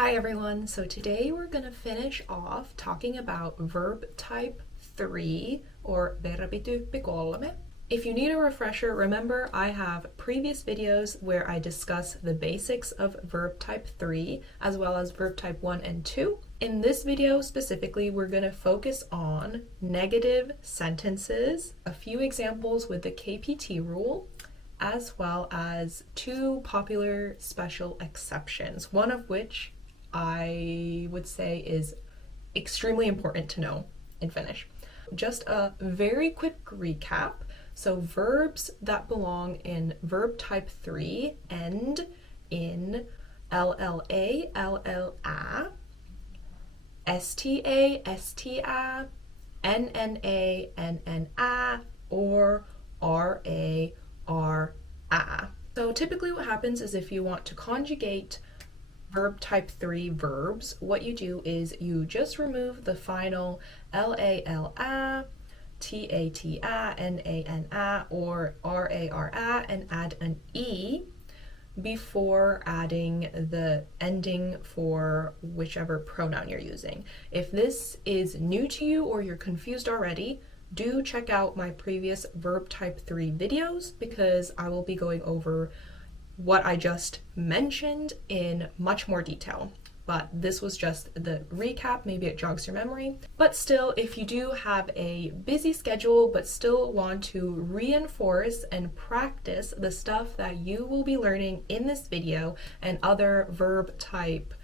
Hi everyone, so today we're going to finish off talking about verb type 3 or verbityyppi 3. If you need a refresher, remember I have previous videos where I discuss the basics of verb type 3 as well as verb type 1 and 2. In this video specifically, we're going to focus on negative sentences, a few examples with the KPT rule, as well as two popular special exceptions, one of which I would say is extremely important to know in Finnish. Just a very quick recap. So verbs that belong in verb type 3 end in LLA, LLA, STA, STA, NNA, NNA, or RA, RA. So typically what happens is if you want to conjugate verb type 3 verbs, what you do is you just remove the final LA, LA, TA, TA, NA, NA, or RA, RA, and add an E before adding the ending for whichever pronoun you're using. If this is new to you or you're confused already, do check out my previous verb type 3 videos because I will be going over what I just mentioned in much more detail. But this was just the recap, maybe it jogs your memory. But still, if you do have a busy schedule but still want to reinforce and practice the stuff that you will be learning in this video and other verb type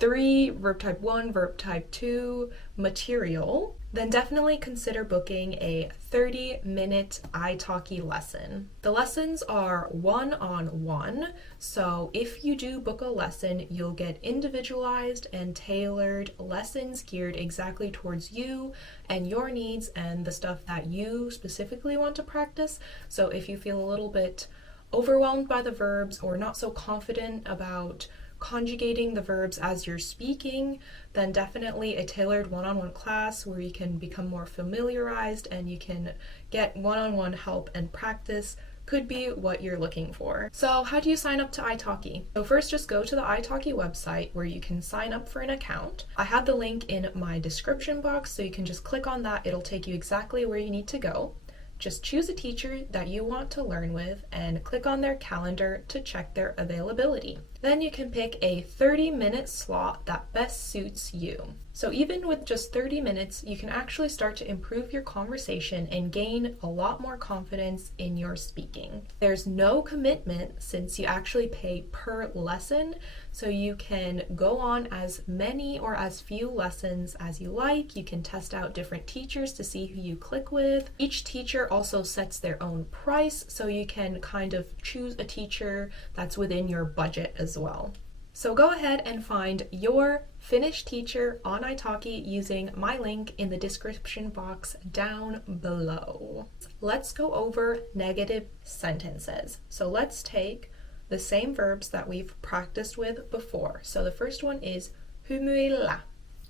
3, verb type 1, verb type 2 material, then definitely consider booking a 30-minute italki lesson. The lessons are one-on-one, so if you do book a lesson, you'll get individualized and tailored lessons geared exactly towards you and your needs and the stuff that you specifically want to practice. So if you feel a little bit overwhelmed by the verbs or not so confident about conjugating the verbs as you're speaking, then definitely a tailored one-on-one class where you can become more familiarized and you can get one-on-one help and practice could be what you're looking for. So how do you sign up to italki? So first just go to the italki website where you can sign up for an account. I have the link in my description box, so you can just click on that. It'll take you exactly where you need to go. Just choose a teacher that you want to learn with and click on their calendar to check their availability. Then you can pick a 30-minute slot that best suits you. So even with just 30 minutes, you can actually start to improve your conversation and gain a lot more confidence in your speaking. There's no commitment since you actually pay per lesson, so you can go on as many or as few lessons as you like. You can test out different teachers to see who you click with. Each teacher also sets their own price, so you can kind of choose a teacher that's within your budget as well. So go ahead and find your Finnish teacher on italki using my link in the description box down below. Let's go over negative sentences. So let's take the same verbs that we've practiced with before. So the first one is hymyillä,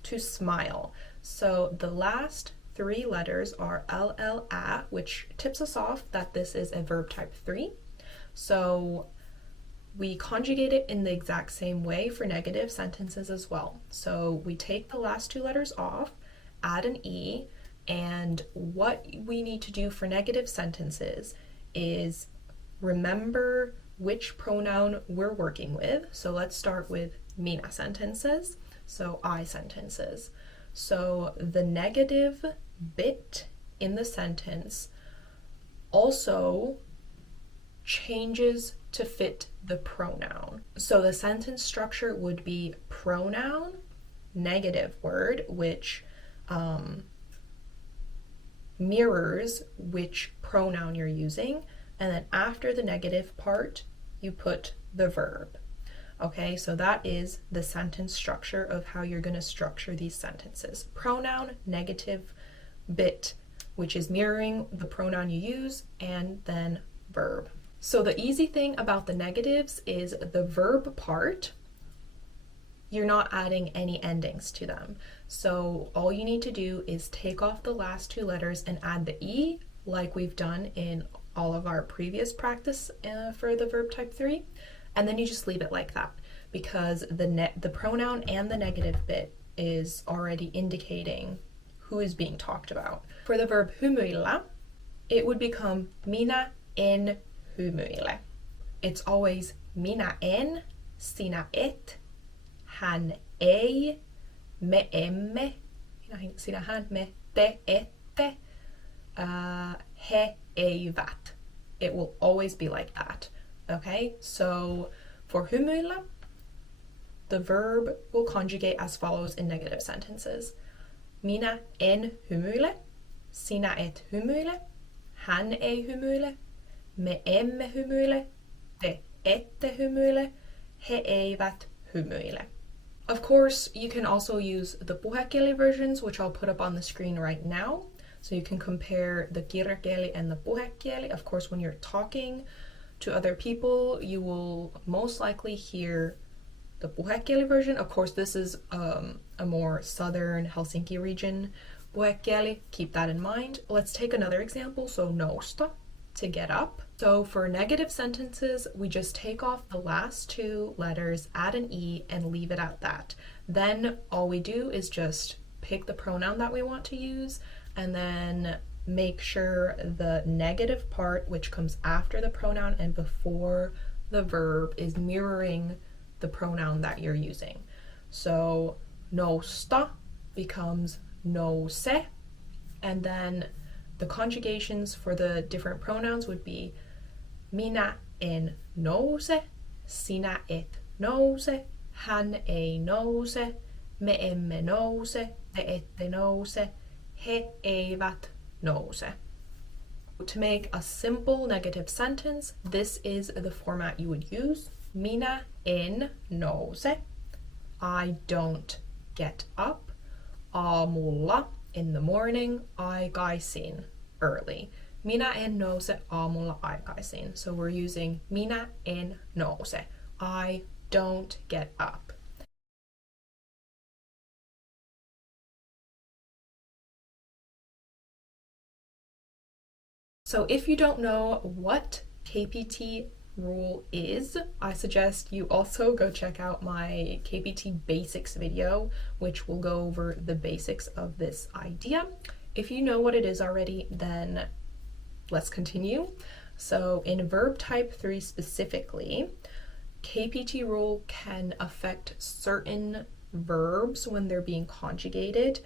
to smile. So the last three letters are LLA, which tips us off that this is a verb type 3. So we conjugate it in the exact same way for negative sentences as well. So we take the last two letters off, add an E, and what we need to do for negative sentences is remember which pronoun we're working with. So let's start with minä sentences, so I sentences. So the negative bit in the sentence also changes to fit the pronoun. So the sentence structure would be pronoun, negative word, which mirrors which pronoun you're using, and then after the negative part, you put the verb. Okay, so that is the sentence structure of how you're going to structure these sentences. Pronoun, negative bit, which is mirroring the pronoun you use, and then verb. So the easy thing about the negatives is the verb part, you're not adding any endings to them. So all you need to do is take off the last two letters and add the E like we've done in all of our previous practice for the verb type 3, and then you just leave it like that. because the pronoun and the negative bit is already indicating who is being talked about. For the verb hymyillä, it would become minä en hymyile. It's always minä en, sinä et, hän ei, me emme, sinä hän, me, te ette, he eivät. It will always be like that. Okay, so for hymyillä, the verb will conjugate as follows in negative sentences. Minä en hymyile, sinä et hymyile, hän ei hymyile, me emme hymyile, te ette hymyile, he eivät hymyile. Of course, you can also use the puhekieli versions, which I'll put up on the screen right now. So you can compare the kirjakieli and the puhekieli. Of course, when you're talking to other people, you will most likely hear the puhekieli version. Of course, this is a more southern Helsinki region puhekieli. Keep that in mind. Let's take another example. So nousta, to get up. So for negative sentences, we just take off the last two letters, add an E, and leave it at that. Then all we do is just pick the pronoun that we want to use, and then make sure the negative part, which comes after the pronoun and before the verb, is mirroring the pronoun that you're using. So nousta becomes nouse, and then the conjugations for the different pronouns would be minä en nouse, sinä et nouse, hän ei nouse, me emme nouse, te ette nouse, he eivät nouse. To make a simple negative sentence, this is the format you would use. Minä en nouse, I don't get up, aamulla, in the morning, aikaisin, early. Minä en nouse aamulla aikaisin. So we're using minä en nouse, I don't get up. So if you don't know what KPT rule is, I suggest you also go check out my KPT basics video, which will go over the basics of this idea. If you know what it is already, then let's continue. So in verb type 3 specifically, KPT rule can affect certain verbs when they're being conjugated.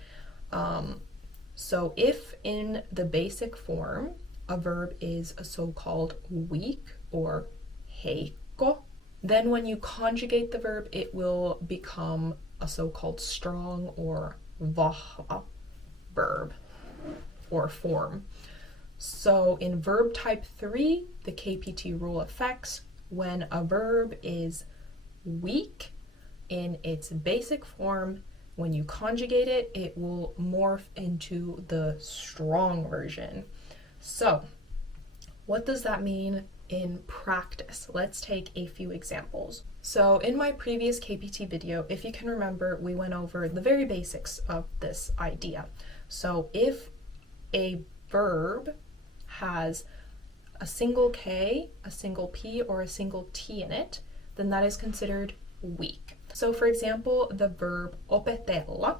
So if in the basic form, a verb is a so-called weak or heikko, then when you conjugate the verb, it will become a so-called strong or vahva verb or form. So in verb type 3, the KPT rule affects when a verb is weak in its basic form. When you conjugate it, it will morph into the strong version. So what does that mean in practice? Let's take a few examples. So in my previous KPT video, if you can remember, we went over the very basics of this idea. So if a verb has a single K, a single P, or a single T in it, then that is considered weak. So for example, the verb opetella,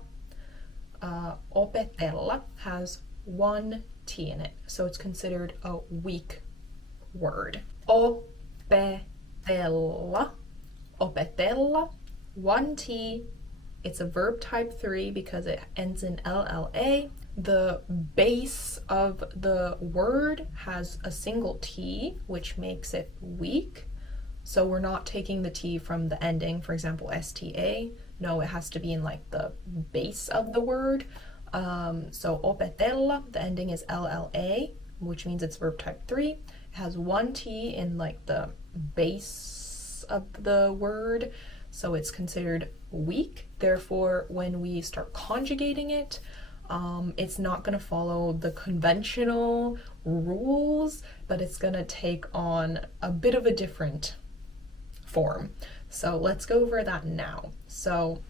opetella has one T in it, so it's considered a weak word. Opetella, opetella, one T. It's a verb type 3 because it ends in LLA. The base of the word has a single T, which makes it weak. So we're not taking the T from the ending, for example, STA. No, it has to be in like the base of the word. So opetella, the ending is LLA, which means it's verb type 3. It has one T in like the base of the word, so it's considered weak. Therefore, when we start conjugating it, it's not going to follow the conventional rules, but it's going to take on a bit of a different form. So let's go over that now. So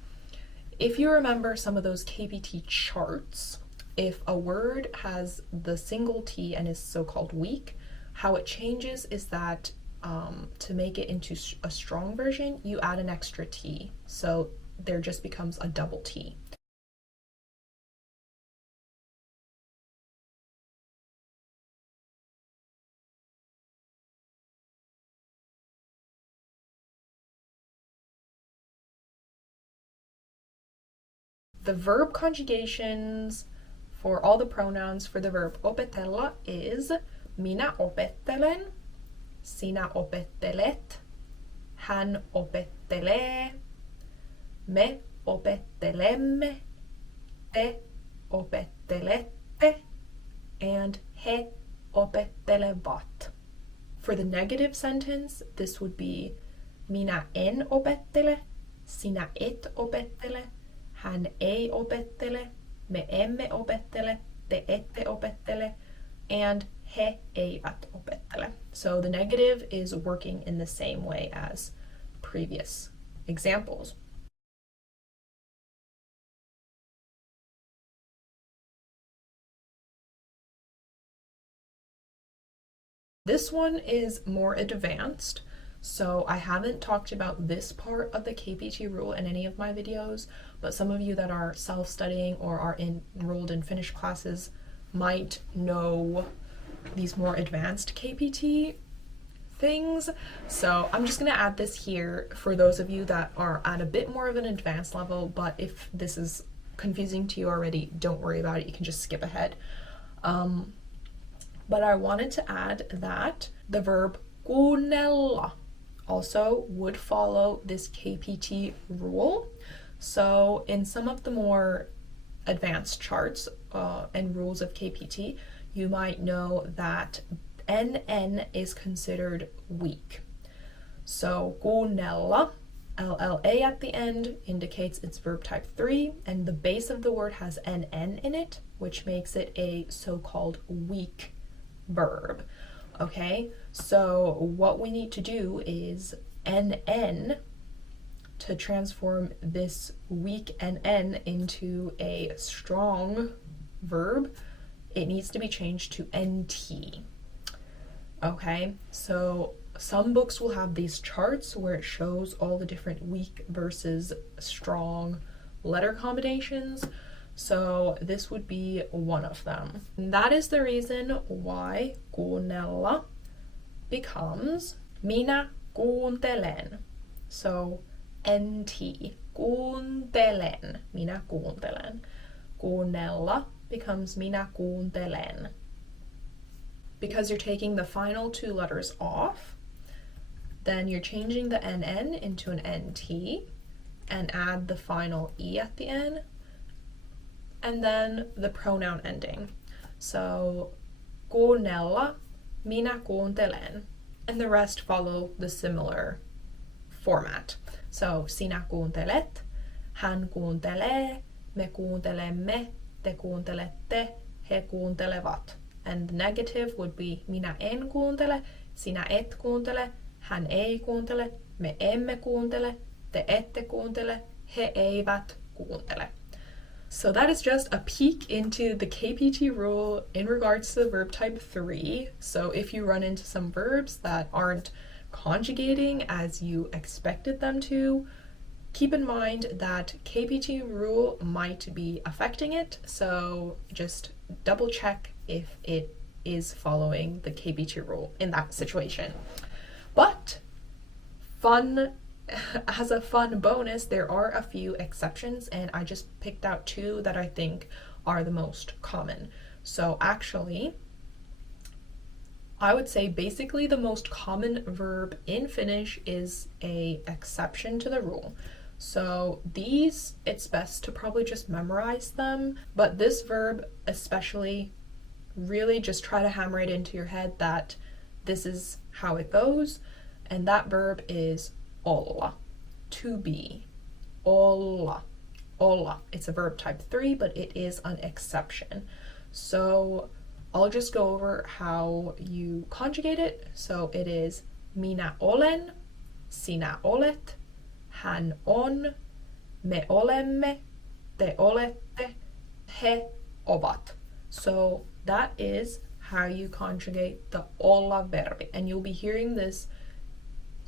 if you remember some of those KPT charts, if a word has the single T and is so-called weak, how it changes is that to make it into a strong version, you add an extra T. So there just becomes a double T. The verb conjugations for all the pronouns for the verb opetella is minä opettelen, sinä opettelet, hän opettelee, me opettelemme, te opettelette, and he opettelevat. For the negative sentence, this would be minä en opettele, sinä et opettele, hän ei opettele, me emme opettele, te ette opettele, and he eivät opettele. So the negative is working in the same way as previous examples. This one is more advanced, so I haven't talked about this part of the KPT rule in any of my videos, but some of you that are self-studying or are enrolled in Finnish classes might know these more advanced KPT things. So I'm just going to add this here for those of you that are at a bit more of an advanced level, but if this is confusing to you already, don't worry about it, you can just skip ahead. But I wanted to add that the verb kuunnella also would follow this KPT rule. So in some of the more advanced charts and rules of KPT, you might know that NN is considered weak. So kuunnella, LLA at the end, indicates it's verb type 3, and the base of the word has NN in it, which makes it a so-called weak verb. Okay, so what we need to do is NN to transform this weak NN into a strong verb. It needs to be changed to NT. Okay, so some books will have these charts where it shows all the different weak versus strong letter combinations. So this would be one of them. And that is the reason why kuunnella becomes minä kuuntelen. So NT, kuuntelen, minä kuuntelen. Kuunnella becomes minä kuuntelen. Because you're taking the final two letters off, then you're changing the NN into an NT and add the final E at the end, and then the pronoun ending. So kuunnella, minä kuuntelen, and the rest follow the similar format. So sinä kuuntelet, hän kuuntelee, me kuuntelemme, te kuuntelette, he kuuntelevat. And the negative would be minä en kuuntele, sinä et kuuntele, hän ei kuuntele, me emme kuuntele, te ette kuuntele, he eivät kuuntele. So that is just a peek into the KPT rule in regards to the verb type 3. So if you run into some verbs that aren't conjugating as you expected them to, keep in mind that KPT rule might be affecting it. So just double check if it is following the KPT rule in that situation. But as a fun bonus, there are a few exceptions, and I just picked out two that I think are the most common. So actually, I would say basically the most common verb in Finnish is an exception to the rule. So these, it's best to probably just memorize them, but this verb especially, really just try to hammer it into your head that this is how it goes, and that verb is OLLA, to be. OLLA. OLLA. It's a verb type 3, but it is an exception. So I'll just go over how you conjugate it. So it is minä olen, sinä olet, hän on, me olemme, te olette, he ovat. So that is how you conjugate the olla verbi, and you'll be hearing this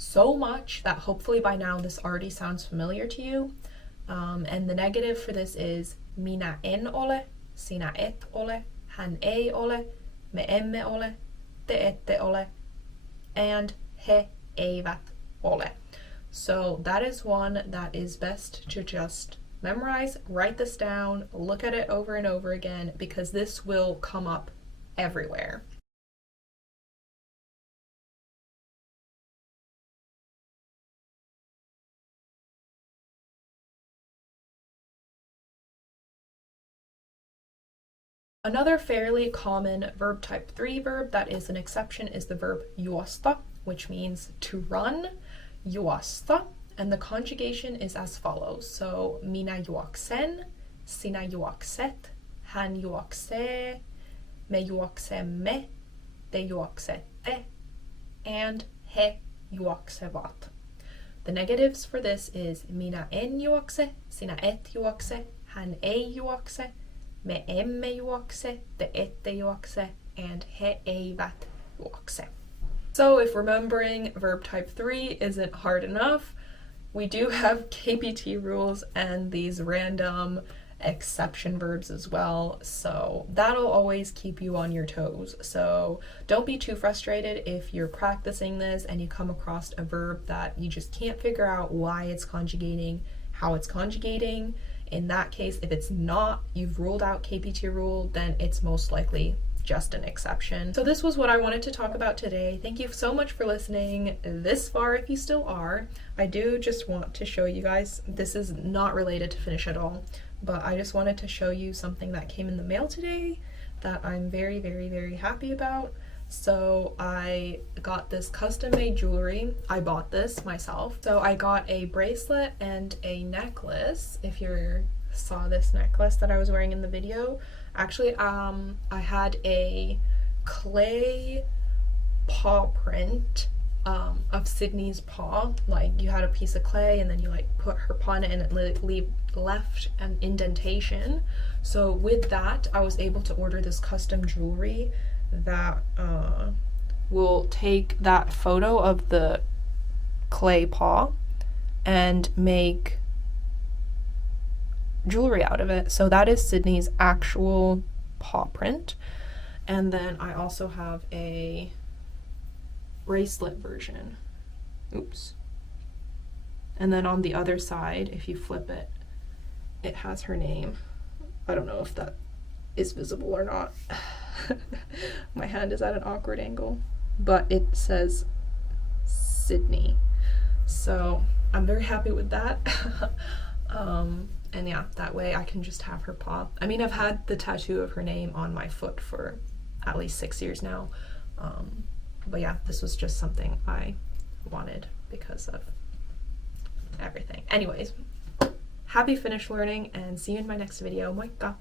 so much that hopefully by now this already sounds familiar to you. And the negative for this is minä en ole, sinä et ole, hän ei ole, me emme ole, te ette ole, and he eivät ole. So that is one that is best to just memorize, write this down, look at it over and over again, because this will come up everywhere. Another fairly common verb type 3 verb that is an exception is the verb juosta, which means to run, juosta, and the conjugation is as follows. So minä juoksen, sinä juokset, hän juoksee, me juoksemme, te juoksette, and he juoksevat. The negatives for this is minä en juokse, sinä et juokse, hän ei juokse, me emme juokse, te ette juokse, and he eivät juokse. So if remembering verb type 3 isn't hard enough, we do have KPT rules and these random exception verbs as well, so that'll always keep you on your toes. So don't be too frustrated if you're practicing this and you come across a verb that you just can't figure out why it's conjugating, how it's conjugating. In that case, if it's not, you've ruled out KPT rule, then it's most likely just an exception. So this was what I wanted to talk about today. Thank you so much for listening this far if you still are. I do just want to show you guys, this is not related to Finnish at all, but I just wanted to show you something that came in the mail today that I'm very, very, very happy about. So I got this custom-made jewelry. I bought this myself. So I got a bracelet and a necklace. If you saw this necklace that I was wearing in the video, actually I had a clay paw print of Sidney's paw. Like, you had a piece of clay and then you like put her paw in it and it left an indentation. So with that, I was able to order this custom jewelry that will take that photo of the clay paw and make jewelry out of it. So that is Sidney's actual paw print. And then I also have a bracelet version. Oops. And then on the other side, if you flip it, it has her name. I don't know if that is visible or not. My hand is at an awkward angle, but it says Sidney. So I'm very happy with that. And yeah, that way I can just have her paw. I mean, I've had the tattoo of her name on my foot for at least 6 years now. But yeah, this was just something I wanted because of everything. Anyways, happy Finnish learning and see you in my next video. Moikka!